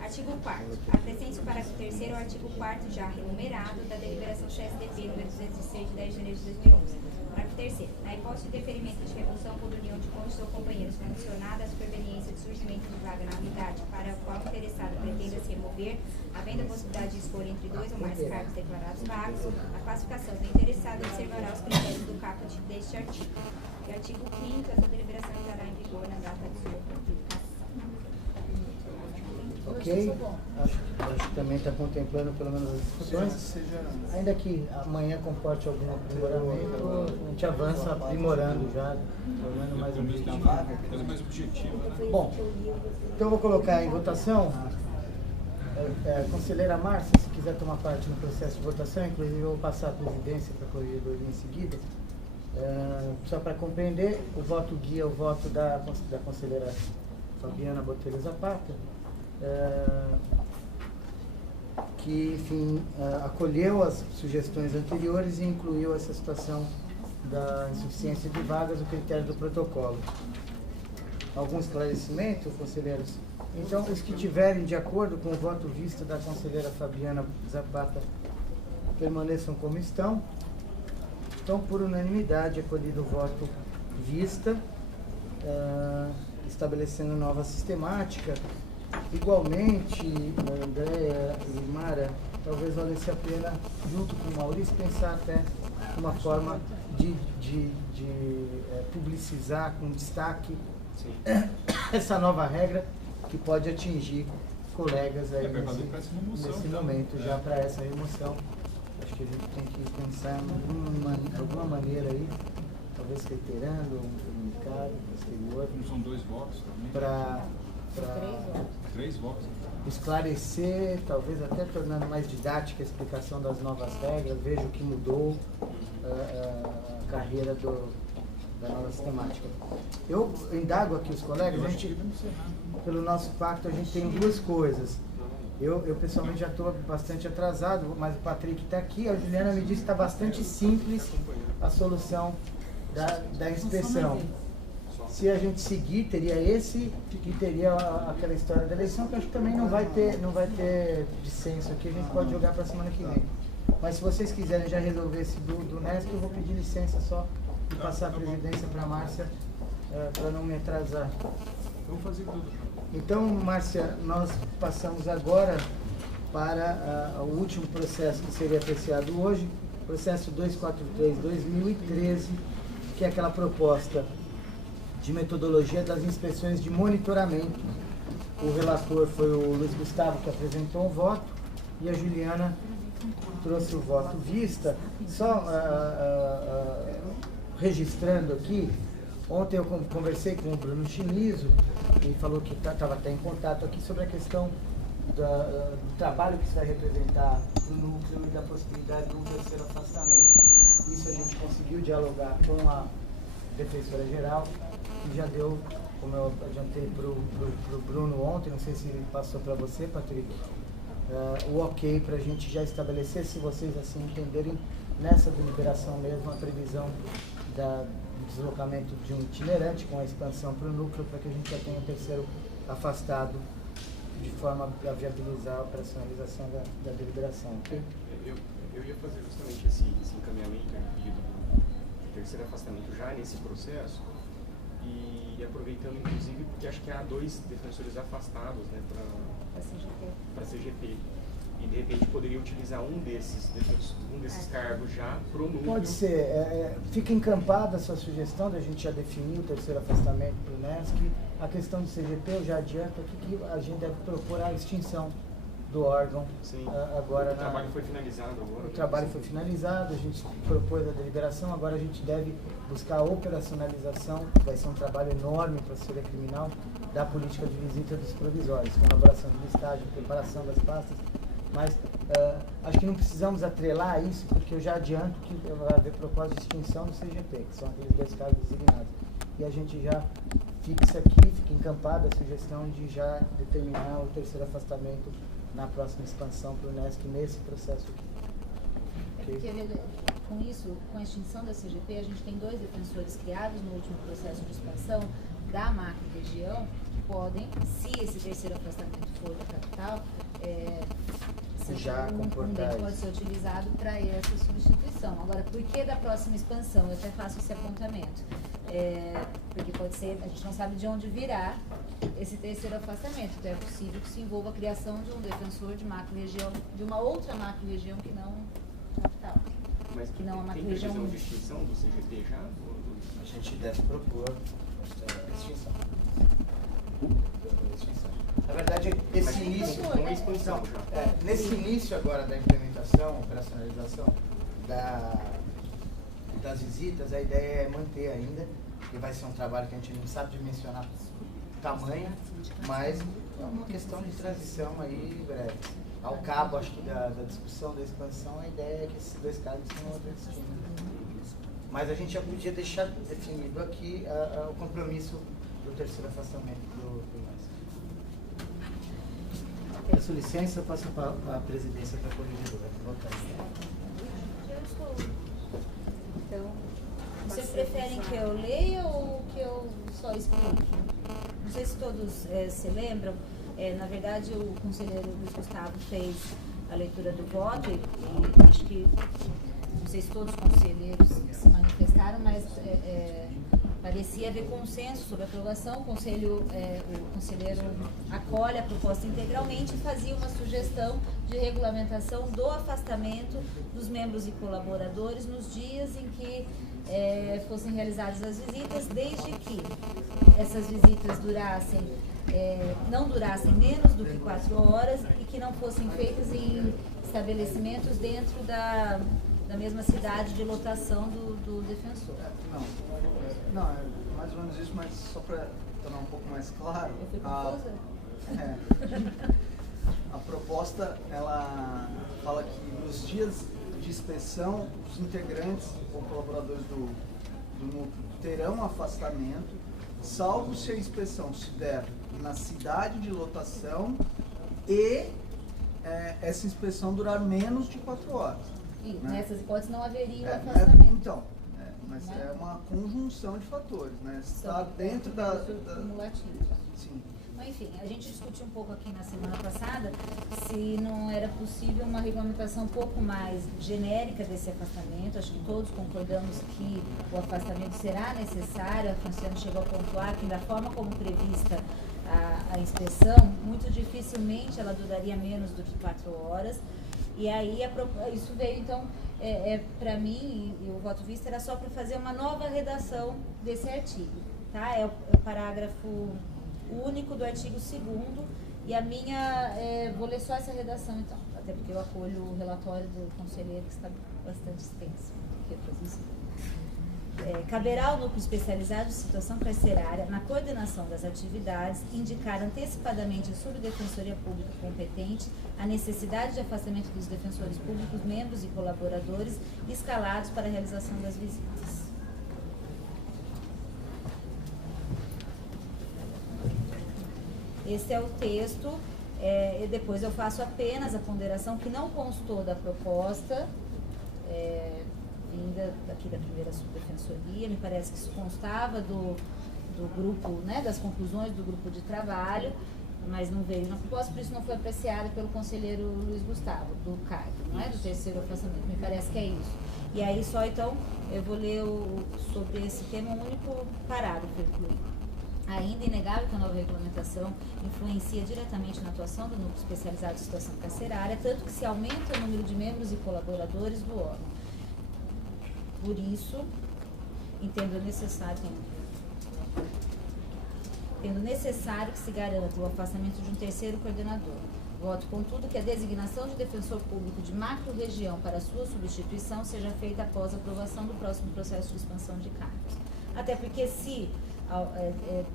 Artigo 4º. Acrescente o parágrafo 3º ao artigo 4º já renumerado da deliberação CSDP número 206 de 10 de janeiro de 2011. Parágrafo 3º. Na hipótese de deferimento de remoção por união de cônjuges ou companheiros condicionada à superveniência de surgimento de vaga na unidade para a qual o interessado pretenda se remover, havendo a possibilidade de escolha entre 2 ou mais cargos declarados vagos, a classificação do interessado observará os critérios do caput deste artigo. E artigo 5º. Essa deliberação entrará em vigor na data de sua publicação. Ok? Acho que também está contemplando pelo menos as discussões. Ainda que amanhã comporte algum aprimoramento, a gente avança aprimorando já, tornando mais objetivo. Coisa mais objetiva, né? Bom, então eu vou colocar em votação. Conselheira Márcia, se quiser tomar parte no processo de votação, inclusive eu vou passar a presidência para a corregedoria em seguida. Só para compreender, o voto guia, o voto da conselheira Fabiana Botelho Zapata, que, enfim, acolheu as sugestões anteriores e incluiu essa situação da insuficiência de vagas no critério do protocolo. Algum esclarecimento, conselheiros? Então, os que tiverem de acordo com o voto visto da conselheira Fabiana Zapata permaneçam como estão. Então, por unanimidade, acolhido o voto vista, estabelecendo nova sistemática. Igualmente, Andréa e Mara, talvez valesse a pena, junto com o Maurício, pensar até uma forma de publicizar com destaque essa nova regra que pode atingir colegas aí nesse momento já para essa remoção. Acho que a gente tem que pensar em alguma maneira aí, talvez reiterando um comunicado posterior. São 2 votos também. Para 3 votos. Esclarecer, talvez até tornando mais didática a explicação das novas regras, veja o que mudou a carreira da nova sistemática. Eu indago aqui os colegas, pelo nosso pacto a gente tem 2 coisas. Eu pessoalmente já estou bastante atrasado, mas o Patrick está aqui, a Juliana me disse que está bastante simples a solução da inspeção. Se a gente seguir, teria esse e teria aquela história da eleição, que acho que também não vai ter dissenso aqui, a gente pode jogar para a semana que vem. Mas se vocês quiserem já resolver esse do Nesp, eu vou pedir licença só e passar a presidência para a Márcia, para não me atrasar. Vamos fazer tudo. Então, Márcia, nós passamos agora para o último processo que seria apreciado hoje, processo 243/2013, que é aquela proposta de metodologia das inspeções de monitoramento. O relator foi o Luiz Gustavo, que apresentou o voto, e a Juliana trouxe o voto vista. Só registrando aqui, ontem eu conversei com o Bruno Chimizo, e falou que estava até em contato aqui sobre a questão do trabalho que isso vai representar para o núcleo e da possibilidade de um terceiro afastamento. Isso a gente conseguiu dialogar com a Defensora Geral, que já deu, como eu adiantei para o Bruno ontem, não sei se ele passou para você, Patrick, o ok para a gente já estabelecer, se vocês assim entenderem, nessa deliberação mesmo, a previsão do deslocamento de um itinerante com a expansão para o núcleo, para que a gente já tenha um terceiro afastado, de forma a viabilizar a operacionalização da deliberação. Okay? Eu ia fazer justamente esse encaminhamento, pedido do terceiro afastamento já nesse processo, e aproveitando inclusive porque acho que há 2 defensores afastados, né, para a CGP. E de repente poderia utilizar um desses cargos já para o núcleo. Pode ser. Fica encampada a sua sugestão da gente já definir o terceiro afastamento para o NESC. A questão do CGP, eu já adianto aqui que a gente deve propor a extinção do órgão. Sim. Agora O trabalho foi finalizado agora? O trabalho foi finalizado, a gente propôs a deliberação, agora a gente deve buscar a operacionalização, que vai ser um trabalho enorme para a Assessoria Criminal, da política de visita dos provisórios, com elaboração de listagem, preparação das pastas, mas acho que não precisamos atrelar isso, porque eu já adianto que vai haver propósito de extinção do CGP, que são aqueles 2 cargos designados. E a gente já fixa aqui, fica encampada a sugestão de já determinar o 3º afastamento na próxima expansão para o Unesc nesse processo aqui. Porque, com isso, com a extinção da CGP, a gente tem 2 defensores criados no último processo de expansão da macro-região, que podem, se esse 3º afastamento for da capital, já comportar pode ser utilizado para essa substituição. Agora, por que da próxima expansão? Eu até faço esse apontamento. Porque pode ser, a gente não sabe de onde virá esse 3º afastamento, então é possível que se envolva a criação de um defensor de macro-região, de uma outra macro-região que não capital. Mas que não a tem macro-região. previsão de extinção do CGP já? A gente deve propor extinção. Na verdade, esse início, com a expansão já. nesse início agora da implementação, operacionalização das visitas, a ideia é manter ainda, porque vai ser um trabalho que a gente não sabe dimensionar tamanho, mas é uma questão de transição aí breve. Ao cabo, acho que da discussão da expansão, a ideia é que esses 2 cargos tenham outra destina. Mas a gente já podia deixar definido aqui o compromisso do 3º afastamento do Unesc. Peço licença, passo a presidência para a corregedora. Então, vocês preferem que eu leia ou que eu só explique? Não sei se todos se lembram, na verdade o conselheiro Luiz Gustavo fez a leitura do voto e acho que, não sei se todos os conselheiros se manifestaram, mas parecia haver consenso sobre a aprovação. O conselheiro acolhe a proposta integralmente e fazia uma sugestão de regulamentação do afastamento dos membros e colaboradores nos dias em que fossem realizadas as visitas, desde que essas visitas não durassem menos do que 4 horas e que não fossem feitas em estabelecimentos dentro da mesma cidade de lotação do defensor. Não, é mais ou menos isso, mas só para tornar um pouco mais claro. Eu fui confusa? A proposta, ela fala que nos dias de inspeção, os integrantes ou colaboradores do núcleo terão afastamento, salvo se a inspeção se der na cidade de lotação e essa inspeção durar menos de 4 horas. E né? nessas hipóteses não haveria o afastamento. Então, mas é uma conjunção de fatores, né? Está dentro da... Cumulativo. Sim. Mas, enfim, a gente discutiu um pouco aqui na semana passada se não era possível uma regulamentação um pouco mais genérica desse afastamento. Acho que todos concordamos que o afastamento será necessário. A Franciane chegou a pontuar que da forma como prevista a inspeção, muito dificilmente ela duraria menos do que 4 horas. E aí isso veio, então, para mim, e o voto visto era só para fazer uma nova redação desse artigo. Tá? É o parágrafo único do artigo 2º, e a minha, vou ler só essa redação então, até porque eu acolho o relatório do conselheiro que está bastante extenso. Caberá ao núcleo especializado de situação carcerária, na coordenação das atividades, indicar antecipadamente à subdefensoria pública competente a necessidade de afastamento dos defensores públicos, membros e colaboradores escalados para a realização das visitas. Esse é o texto, e depois eu faço apenas a ponderação que não constou da proposta, vinda daqui da primeira subdefensoria. Me parece que isso constava do grupo, né, das conclusões do grupo de trabalho, mas não veio na proposta, por isso não foi apreciada pelo conselheiro Luiz Gustavo, do cargo, não é? Do 3º afastamento, me parece que é isso. E aí só então, eu vou ler sobre esse tema um único parágrafo incluído. Ainda inegável que a nova regulamentação influencia diretamente na atuação do núcleo especializado de situação carcerária, tanto que se aumenta o número de membros e colaboradores do órgão. Por isso, tendo necessário que se garanta o afastamento de um terceiro coordenador. Voto, contudo, que a designação de defensor público de macro-região para sua substituição seja feita após a aprovação do próximo processo de expansão de cargos. Até porque se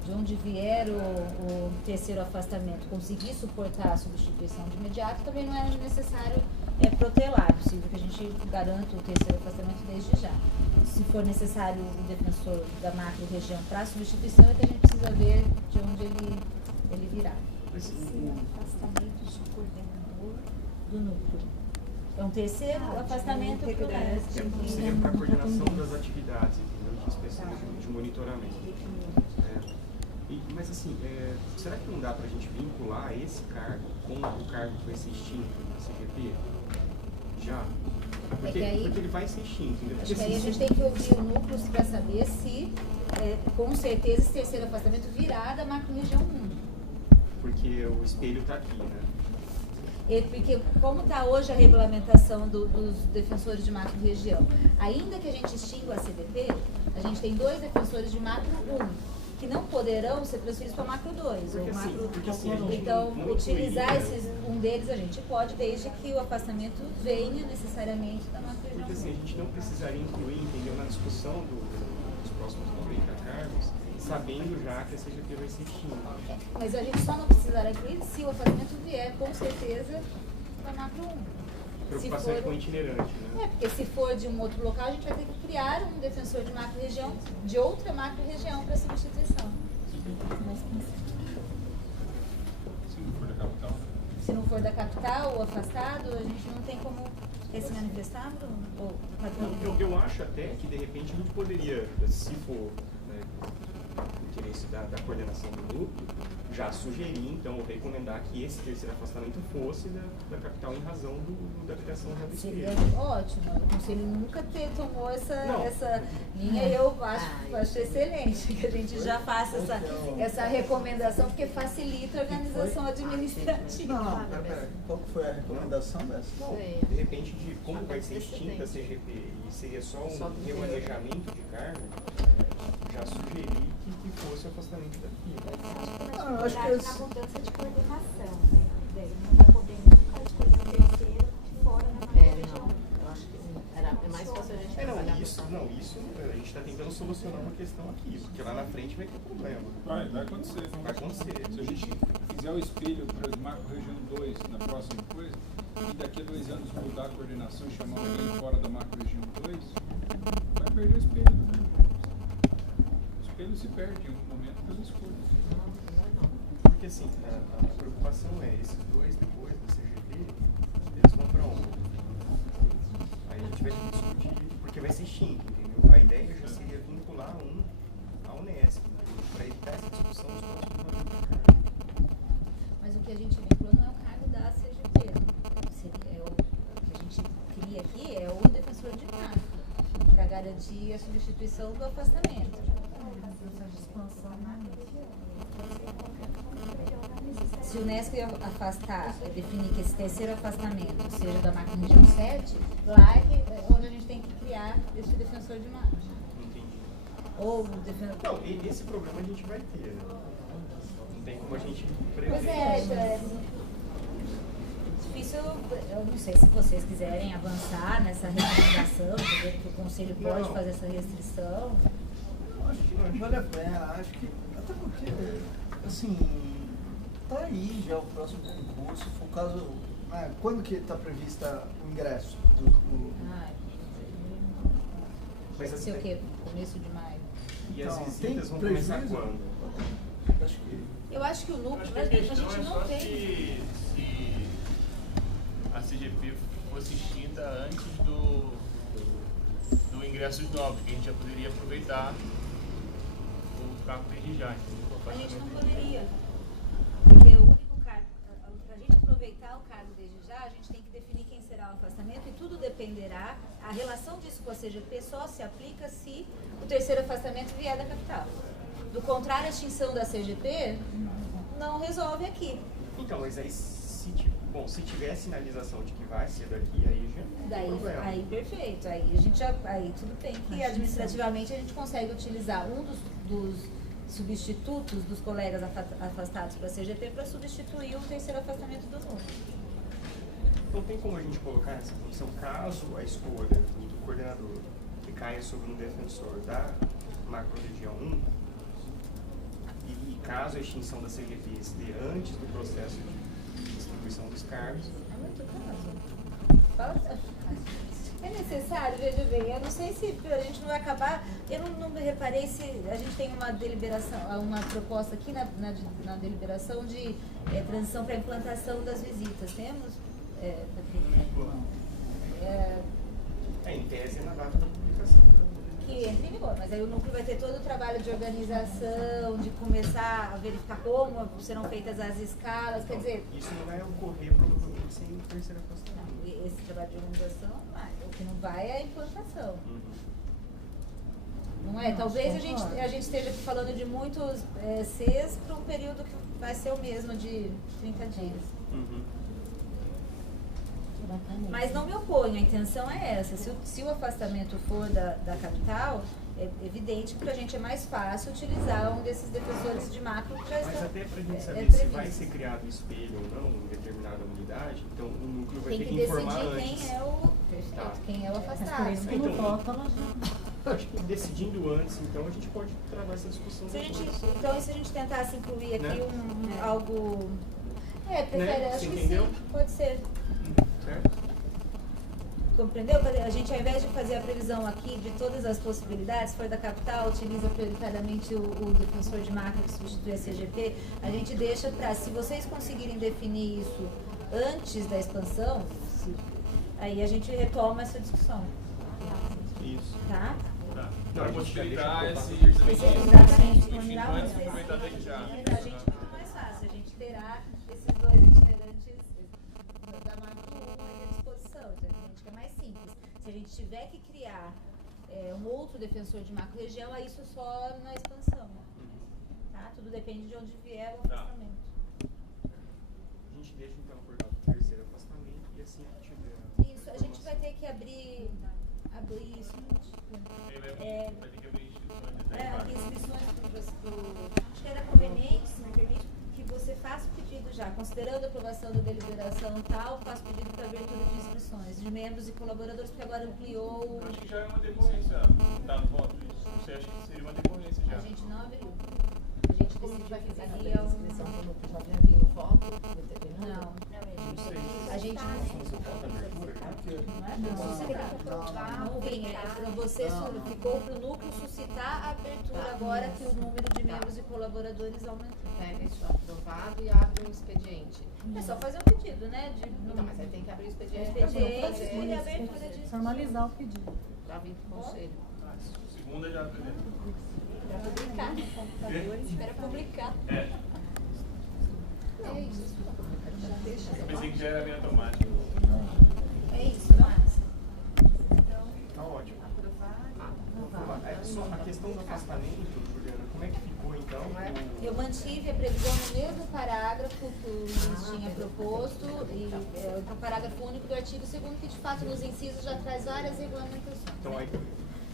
de onde vier o terceiro afastamento conseguir suportar a substituição de imediato, também não é necessário protelar. É possível que a gente garanta o terceiro afastamento desde já. Se for necessário o defensor da macro-região para a substituição, é que a gente precisa ver de onde ele virá. Afastamento de coordenador Do núcleo. É um terceiro afastamento seria para a coordenação das atividades, entendeu? De inspeção, de monitoramento. Mas assim, será que não dá para a gente vincular esse cargo com o cargo que vai ser extinto na CGP? Já? Porque ele vai ser extinto, entendeu? Acho que aí a gente tem que ouvir o núcleo para saber se, com certeza, esse terceiro afastamento virá da macro-região 1. Porque o espelho está aqui, né? Porque como está hoje a regulamentação dos defensores de macro-região, ainda que a gente extingua a CDP, a gente tem 2 defensores de macro-1, que não poderão ser transferidos para macro-2. Então, utilizar um deles a gente pode, desde que o afastamento venha necessariamente da macro-região. Porque assim, a gente não precisaria incluir, entendeu, na discussão dos próximos 90 cargos, sabendo já que a CGP vai ser extinta. Mas a gente só não precisará incluir se o afastamento vier, com certeza, para macro 1. Preocupação com o itinerante, né? Porque se for de um outro local, a gente vai ter que criar um defensor de macro-região, de outra macro-região para substituição. Se não for da capital? Se não for da capital ou afastado, a gente não tem como se manifestar, Bruno? Eu acho até que, de repente, a gente poderia, se for o interesse da coordenação do grupo, já sugerir, então, ou recomendar que esse terceiro afastamento fosse da capital em razão da criação do espelho. Seria ótimo. O Conselho nunca tomou essa linha e eu acho excelente que a gente já faça essa recomendação, porque facilita a organização administrativa. Não, pera. Qual foi a recomendação dessa? Não, de repente, como vai ser extinta a CGP e seria só um remanejamento de cargo, já sugeri que fosse o afastamento daqui. Eu acho que na mudança de coordenação, né? Não vai poder nunca escolher um terceiro fora da macro-região. Eu acho que é mais fácil a gente trabalhar. Isso a gente está tentando solucionar uma questão aqui, porque lá na frente vai ter problema. Vai acontecer. Vai acontecer. Se a gente fizer o espelho para a macro-região 2 na próxima coisa, e daqui a 2 anos mudar a coordenação e chamar alguém fora da macro-região 2, vai perder o espelho. O espelho se perde em algum momento pelas escolhas. Porque assim, a preocupação é, esses 2 depois da CGP, eles vão para onde? Aí a gente vai ter que discutir, porque vai ser extinto, entendeu? A ideia já seria vincular à Unesp, para evitar essa discussão dos próximos anos. Mas o que a gente vincula não é o cargo da CGP. O que a gente cria aqui é o defensor de cargo, para garantir a substituição do afastamento. Se o Unesp afastar, definir que esse terceiro afastamento seja da macro-região 7, lá é onde a gente tem que criar esse defensor de macro. Entendi. Ou o defensor... Não, esse problema a gente vai ter, né? Não tem como a gente prever. Pois é difícil, eu não sei se vocês quiserem avançar nessa recomendação, dizer que o Conselho pode fazer essa restrição. Acho que não vale a pena, acho que até porque, assim, tá aí já o próximo concurso, foi o caso, quando que está prevista o ingresso Mas sei o quê? Começo de maio. E as Então, visitas vão tem começar prejuízo? quando? Acho que Eu acho que o núcleo, Acho que a gente questão é não só tem. se a CGP fosse extinta antes do ingressos novos, que a gente já poderia aproveitar o cargo desde já. A gente não poderia. Porque o único cargo, para a gente aproveitar o cargo desde já, a gente tem que definir quem será o afastamento e tudo dependerá. A relação disso com a CGP só se aplica se o terceiro afastamento vier da capital. Do contrário, a extinção da CGP não resolve aqui. Então, mas aí se tiver sinalização de que vai ser daqui, aí já não tem problema. Aí perfeito. Aí a gente aí tudo bem que administrativamente a gente consegue utilizar um dos substitutos dos colegas afastados para a CGP para substituir o terceiro afastamento do núcleo. Então tem como a gente colocar nessa condição, caso a escolha do coordenador recaia sobre um defensor da macro-região 1, e caso a extinção da CGP se dê antes do processo de distribuição dos cargos... É muito caso. É necessário, veja bem, eu não sei se a gente não vai acabar, eu não reparei se a gente tem uma deliberação, uma proposta aqui na deliberação de transição para implantação das visitas. Temos? Em tese é na data da publicação. Que entre em vigor, mas aí o núcleo vai ter todo o trabalho de organização, de começar a verificar como serão feitas as escalas, quer dizer... Isso não vai ocorrer provavelmente sem o terceiro afastamento. Esse trabalho de organização vai, o que não vai é a implantação. Não é? Talvez a gente esteja aqui falando de muitos Cs para um período que vai ser o mesmo, de 30 dias. Mas não me oponho, a intenção é essa. Se o afastamento for da capital, é evidente que para a gente é mais fácil utilizar um desses defensores de macro que já está. Mas até para a gente saber se vai ser criado espelho ou não em determinada unidade, então o núcleo vai ter que informar antes. Tem que decidir quem é o afastado. Acho que decidindo antes, então a gente pode travar essa discussão depois. Então, se a gente tentasse incluir aqui algo... prefere, acho que entendeu? sim, pode ser. Certo? Compreendeu? A gente, ao invés de fazer a previsão aqui de todas as possibilidades, se for da capital, utiliza prioritariamente o defensor de macro que substitui a CGP, a gente deixa para, se vocês conseguirem definir isso antes da expansão, aí a gente retoma essa discussão. Isso. Tá? Para possibilitar esse exatamente, combinar antes de aproveitar desde já. A gente fica mais fácil, a gente terá esses dois itinerantes da macro 1 à disposição, então a gente fica mais simples. Se a gente tiver que criar um outro defensor de macro região, aí isso só na expansão. Tá? Tudo depende de onde vier o afastamento. A gente deixa então acordado o terceiro afastamento e assim que tiver. Isso, a gente vai ter que abrir isso. Vai ter que abrir inscrições acho que era conveniente, se me permite, que você faça o pedido já, considerando a aprovação da deliberação tal, faça o pedido para abertura de inscrições de membros e colaboradores, porque agora ampliou. Eu acho que já é uma decorrência, tá no voto isso. Você acha que seria uma decorrência já? A gente não abriu. A gente Como vai ficar na decidiu inscrição do núcleo? Já vai vir o voto determinado? Não. Não sei. A gente não vinha, você ficou para o núcleo suscitar a abertura agora que o número de membros e colaboradores aumentou. Pega isso aprovado e abre um expediente. É só fazer um pedido, né? Então, mas aí tem que abrir o expediente. E abertura de formalizar o pedido. Para vir para o conselho. Segunda já aprendeu. Para publicar no computador, espera publicar. É isso. Eu pensei que já era bem automático. É isso, Márcia. Tá ótimo. Só a questão do afastamento, Juliana, como é que ficou então? Eu mantive a previsão no mesmo parágrafo que o Luiz tinha proposto, e o parágrafo único do artigo 2º, que de fato nos incisos já traz várias regulamentações. Então, aí,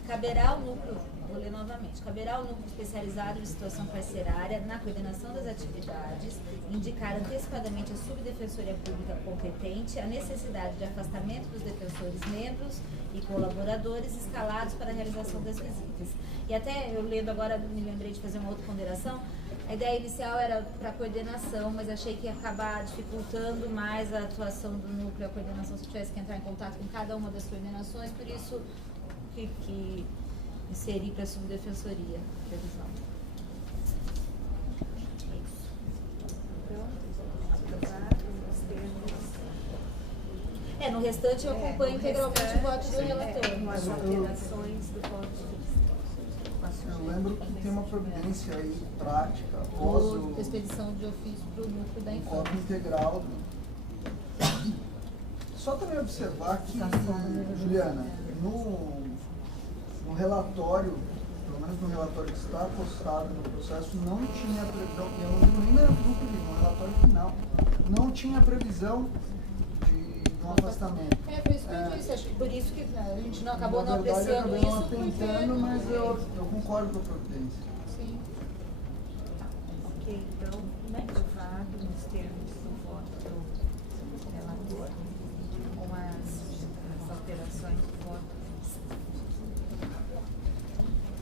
Caberá ao núcleo, vou ler novamente, caberá ao núcleo especializado de situação carcerária, na coordenação das atividades, indicar antecipadamente a subdefensoria pública competente a necessidade de afastamento dos defensores membros e colaboradores escalados para a realização das visitas. E até eu lendo agora, me lembrei de fazer uma outra ponderação. A ideia inicial era para coordenação, mas achei que ia acabar dificultando mais a atuação do núcleo, a coordenação, se tivesse que entrar em contato com cada uma das coordenações, por isso que inserir para a subdefensoria a previsão. No restante eu acompanho integralmente o voto do relator. Com as alterações do voto. Eu lembro que tem uma providência aí prática após Ou expedição de ofício para o núcleo da infância. cópia integral. Só também observar que, Juliana, no relatório, pelo menos no relatório que está postado no processo, não tinha previsão, e eu não digo nem no relatório final, não tinha previsão de um afastamento. Foi isso que eu disse, acho que por isso que a gente não acabou não Na verdade, apreciando acabei não isso. atentando, mas eu concordo com a providência. Sim. Ok, então, aprovado nos termos do voto do relator, com as alterações do voto.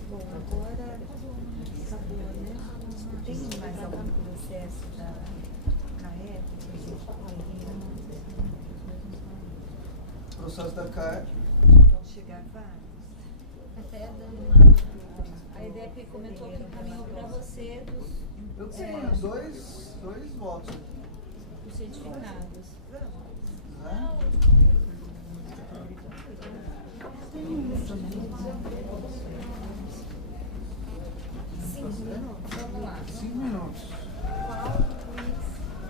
Bom, agora acabou, né? Tem mais algum processo da CAEP que a gente pode? Processo da CAEP. Vão chegar vários. Até dando uma. A EDEP comentou que encaminhou para você Eu tenho dois votos. dos certificados. Né? Vamos lá. 5 minutos.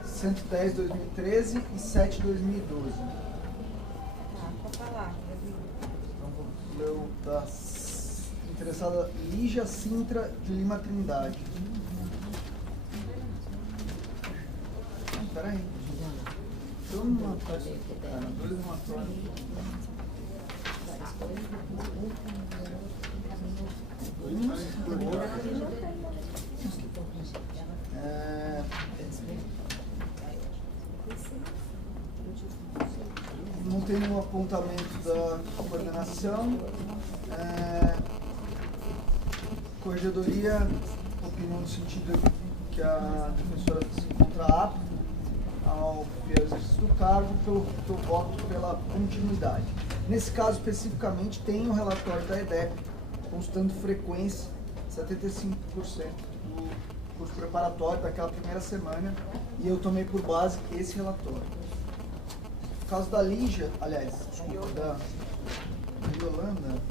110, 2013 e 7, 2012. Tá, pode falar. Então vou ler o da interessada Lígia Sintra de Lima Trindade. Peraí. Eu não matou essa cara. 2 matou. Não tem nenhum apontamento da coordenação. Corregedoria, opinião no sentido que a defensora se encontra apta ao exercício do cargo, pelo que eu voto pela continuidade. Nesse caso especificamente tem o relatório da EDEP, constando frequência 75% do curso preparatório daquela primeira semana, e eu tomei por base esse relatório. No caso da Lígia, aliás, desculpa, da Yolanda,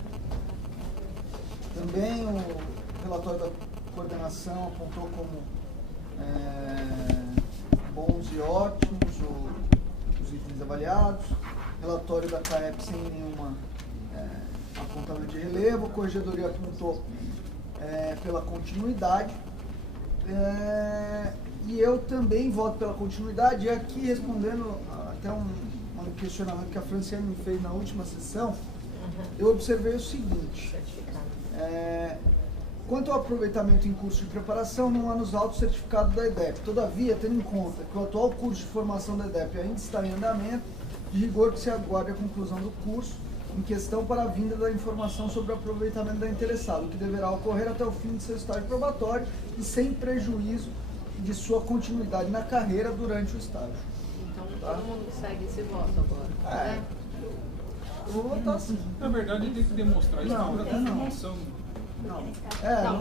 também o relatório da coordenação apontou como bons e ótimos os itens avaliados, relatório da CAEP sem nenhuma apontamento de relevo, a corregedoria apontou pela continuidade, e eu também voto pela continuidade, e aqui respondendo até um questionamento que a Franciane me fez na última sessão, eu observei o seguinte: quanto ao aproveitamento em curso de preparação, não há nos autos certificado da EDEP. Todavia, tendo em conta que o atual curso de formação da EDEP ainda está em andamento, de rigor que se aguarde a conclusão do curso em questão para a vinda da informação sobre o aproveitamento da interessada, o que deverá ocorrer até o fim de seu estágio probatório e sem prejuízo de sua continuidade na carreira durante o estágio. Então todo mundo segue esse voto agora. Eu vou votar assim. Na verdade, tem que demonstrar isso Não, na formação. Não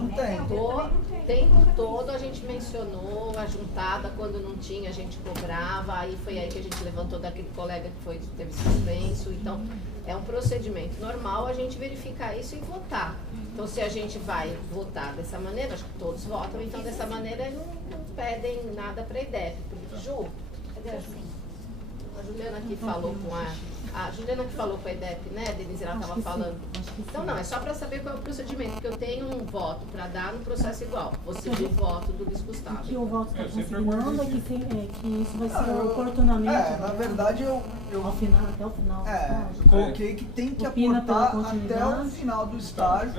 tem. O tempo todo a gente mencionou a juntada, quando não tinha a gente cobrava, aí foi aí que a gente levantou daquele colega que teve suspenso. Então é um procedimento normal a gente verificar isso e votar. Então se a gente vai votar dessa maneira, acho que todos votam, então dessa maneira não pedem nada para a IDEP. Ju, a Juliana aqui falou com a Juliana que falou com a EDEP, né, Denise, ela estava falando. Então não, é só para saber qual é o procedimento, porque eu tenho um voto para dar no processo igual. Você viu o voto do Luiz Gustavo. Que o voto está consignando é que isso vai ser oportunamente. Na verdade eu ao final, até o final do estágio. eu coloquei que tem que aportar até o final do estágio,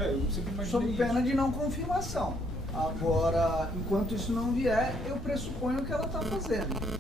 sob pena de não confirmação. Agora, enquanto isso não vier, eu pressuponho que ela está fazendo.